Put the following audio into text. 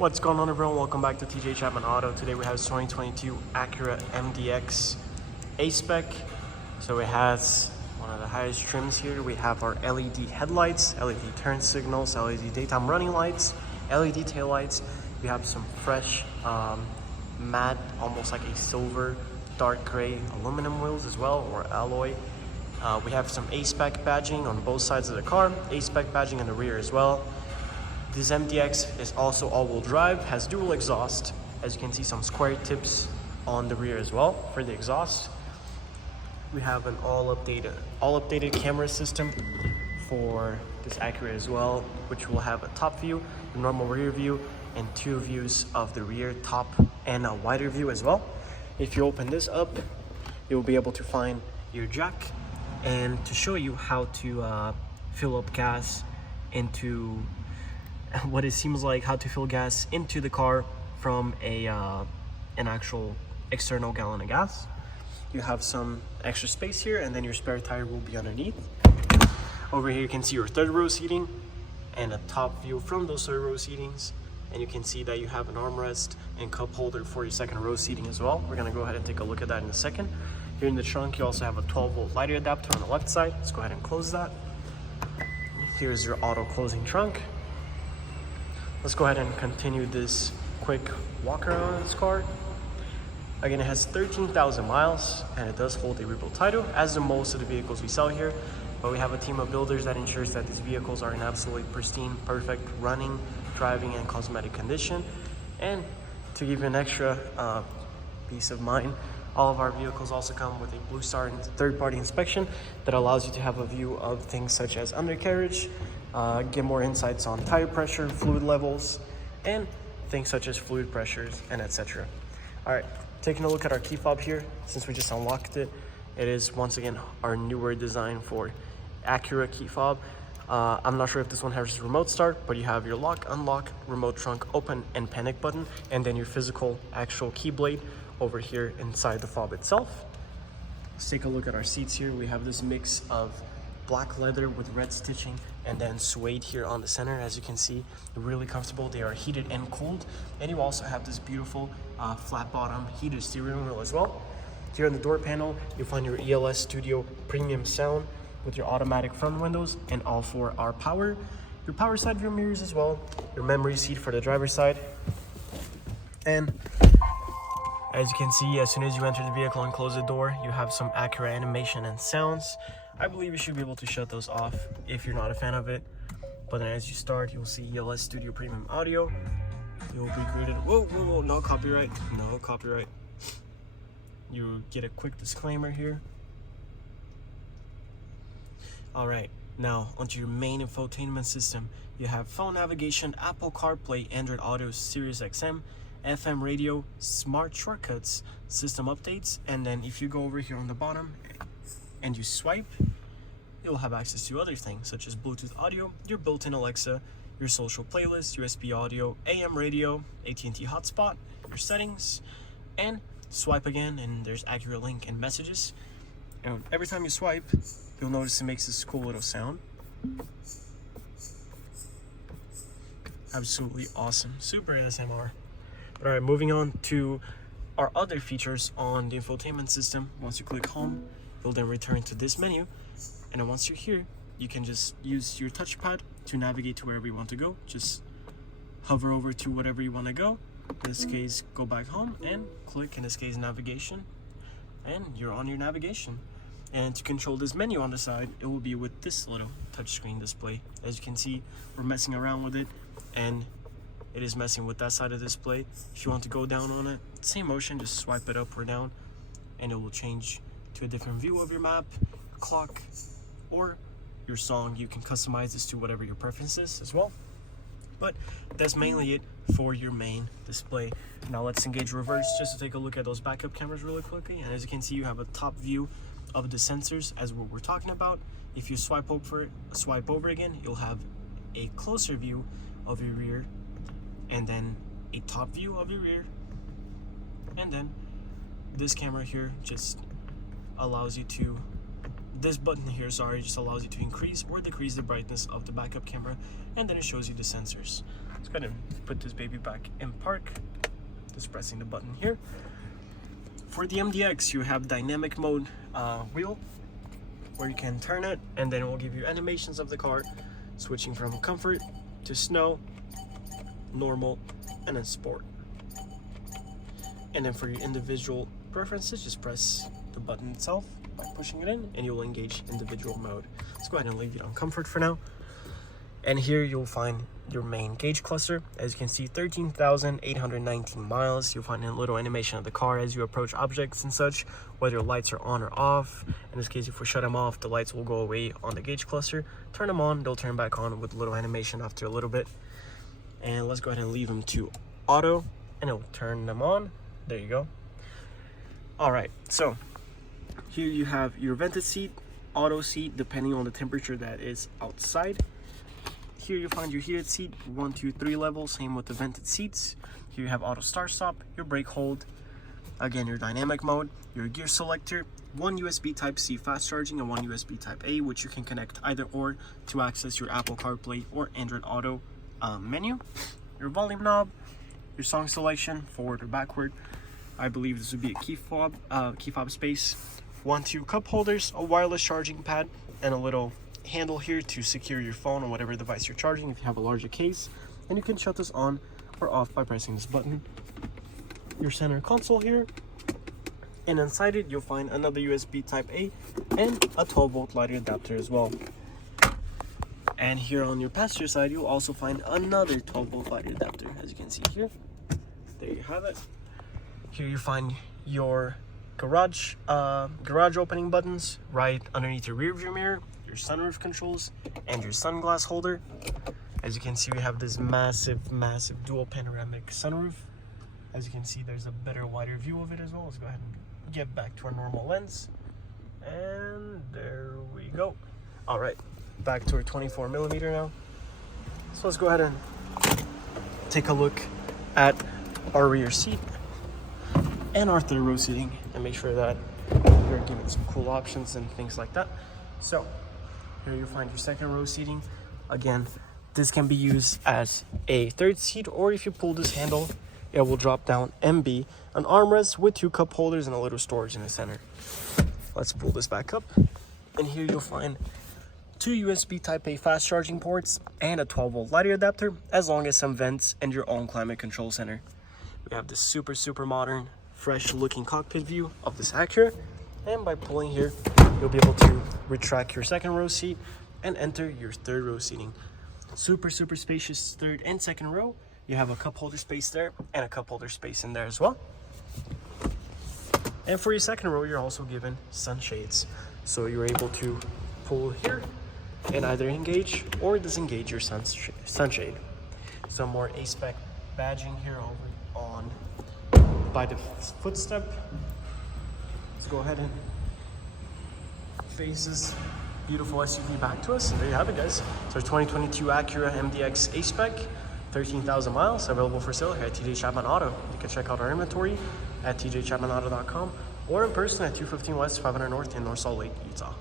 What's going on, everyone? Welcome back to TJ Chapman Auto. Today we have this 2022 Acura MDX A-Spec. So it has one of the highest trims here. We have our LED headlights, LED turn signals, LED daytime running lights, LED tail lights. We have some fresh matte, almost like a silver, dark gray aluminum wheels as well, or alloy. We have some A-Spec badging on both sides of the car, A-Spec badging in the rear as well. This MDX is also all-wheel drive, has dual exhaust. As you can see, some square tips on the rear as well for the exhaust. We have an all updated camera system for this Acura as well, which will have a top view, a normal rear view, and two views of the rear top and a wider view as well. If you open this up, you'll be able to find your jack and to show you how to fill up gas into what it seems like, how to fill gas into the car from an actual external gallon of gas. You have some extra space here, and then your spare tire will be underneath. Over here you can see your third row seating and a top view from those third row seatings, and you can see that you have an armrest and cup holder for your second row seating as well. We're gonna go ahead and take a look at that in a second. Here in the trunk you also have a 12-volt lighting adapter on the left side. Let's go ahead and close that. Here's your auto closing trunk. Let's go ahead and continue this quick walk around in this car. Again, it has 13,000 miles and it does hold a rebuild title, as do most of the vehicles we sell here. But we have a team of builders that ensures that these vehicles are in absolutely pristine, perfect running, driving, and cosmetic condition. And to give you an extra peace of mind, all of our vehicles also come with a Blue Star third-party inspection that allows you to have a view of things such as undercarriage, get more insights on tire pressure, fluid levels, and things such as fluid pressures and etc. All right, taking a look at our key fob here, since we just unlocked it, it is once again our newer design for Acura key fob. I'm not sure if this one has remote start, but you have your lock, unlock, remote trunk, open, and panic button, and then your physical actual key blade over here inside the fob itself. Let's take a look at our seats here. We have this mix of black leather with red stitching and then suede here on the center. As you can see, they're really comfortable. They are heated and cooled. And you also have this beautiful flat bottom heated steering wheel as well. Here on the door panel, you'll find your ELS Studio premium sound with your automatic front windows and all 4R power. Your power side view mirrors as well. Your memory seat for the driver's side. And as you can see, as soon as you enter the vehicle and close the door, you have some Acura animation and sounds. I believe you should be able to shut those off if you're not a fan of it. But then as you start, you'll see ELS Studio Premium Audio. You'll be greeted, whoa, no copyright, no copyright. You get a quick disclaimer here. All right, now onto your main infotainment system. You have phone navigation, Apple CarPlay, Android Auto, Sirius XM, FM radio, smart shortcuts, system updates, and then if you go over here on the bottom and you swipe, you'll have access to other things such as Bluetooth audio, your built-in Alexa, your social playlist, USB audio, AM radio, AT&T hotspot, your settings, and swipe again and there's Acura Link and messages. And every time you swipe, you'll notice it makes this cool little sound. Absolutely awesome, super ASMR. All right, moving on to our other features on the infotainment system. Once you click home, you'll then return to this menu. And then once you're here, you can just use your touchpad to navigate to wherever you want to go. Just hover over to whatever you want to go. In this case, go back home and click, in this case, navigation. And you're on your navigation. And to control this menu on the side, it will be with this little touchscreen display. As you can see, we're messing around with it, and it is messing with that side of the display. If you want to go down on it, same motion, just swipe it up or down, and it will change to a different view of your map, clock, or your song. You can customize this to whatever your preference is as well. But that's mainly it for your main display. Now let's engage reverse just to take a look at those backup cameras really quickly. And as you can see, you have a top view of the sensors as what we're talking about. If you swipe over again, you'll have a closer view of your rear, and then a top view of your rear, and then this camera here just allows you to, this button here, just allows you to increase or decrease the brightness of the backup camera, and then it shows you the sensors. Let's go ahead and put this baby back in park. Just pressing the button here. For the MDX, you have dynamic mode wheel, where you can turn it, and then it will give you animations of the car, switching from comfort to snow, normal, and then sport. And then for your individual preferences, just press the button itself by pushing it in, and you'll engage individual mode. Let's go ahead and leave it on comfort for now. And here you'll find your main gauge cluster. As you can see, 13,819 miles. You'll find a little animation of the car as you approach objects and such, whether lights are on or off. In this case, if we shut them off, the lights will go away on the gauge cluster. Turn them on, they'll turn back on with a little animation after a little bit. And let's go ahead and leave them to auto, and it'll turn them on. There you go. All right, so here you have your vented seat, auto seat, depending on the temperature that is outside. Here you find your heated seat, 1, 2, 3 levels, same with the vented seats. Here you have auto start stop, your brake hold, again your dynamic mode, your gear selector, one USB Type-C fast charging and one USB Type-A, which you can connect either or to access your Apple CarPlay or Android Auto menu. Your volume knob, your song selection, forward or backward. I believe this would be a key fob space. 1, 2 cup holders, a wireless charging pad, and a little handle here to secure your phone or whatever device you're charging if you have a larger case. And you can shut this on or off by pressing this button. Your center console here, and inside it you'll find another USB Type-A and a 12-volt lighting adapter as well. And here on your passenger side you'll also find another 12-volt lighting adapter, as you can see here. There you have it. Here you find your garage opening buttons right underneath your rear view mirror, your sunroof controls, and your sunglass holder. As you can see, we have this massive dual panoramic sunroof. As you can see, there's a better, wider view of it as well. Let's go ahead and get back to our normal lens. And there we go. All right, back to our 24mm now. So let's go ahead and take a look at our rear seat and our third row seating and make sure that we're giving some cool options and things like that. So here you'll find your second row seating. Again, this can be used as a third seat, or if you pull this handle, it will drop down and be an armrest with 2 cup holders and a little storage in the center. Let's pull this back up. And here you'll find 2 USB Type-A fast charging ports and a 12-volt lighting adapter, as long as some vents and your own climate control center. We have this super modern, fresh looking cockpit view of this Acura. And by pulling here, you'll be able to retract your second row seat and enter your third row seating. Super spacious third and second row. You have a cup holder space there and a cup holder space in there as well. And for your second row, you're also given sunshades. So you're able to pull here and either engage or disengage your sunshade. Some more A-Spec badging here over on by the footstep. Let's go ahead and face this beautiful SUV back to us. And there you have it, guys. It's our 2022 Acura MDX A-Spec, 13,000 miles, available for sale here at TJ Chapman Auto. You can check out our inventory at tjchapmanauto.com or in person at 215 West 500 North in North Salt Lake, Utah.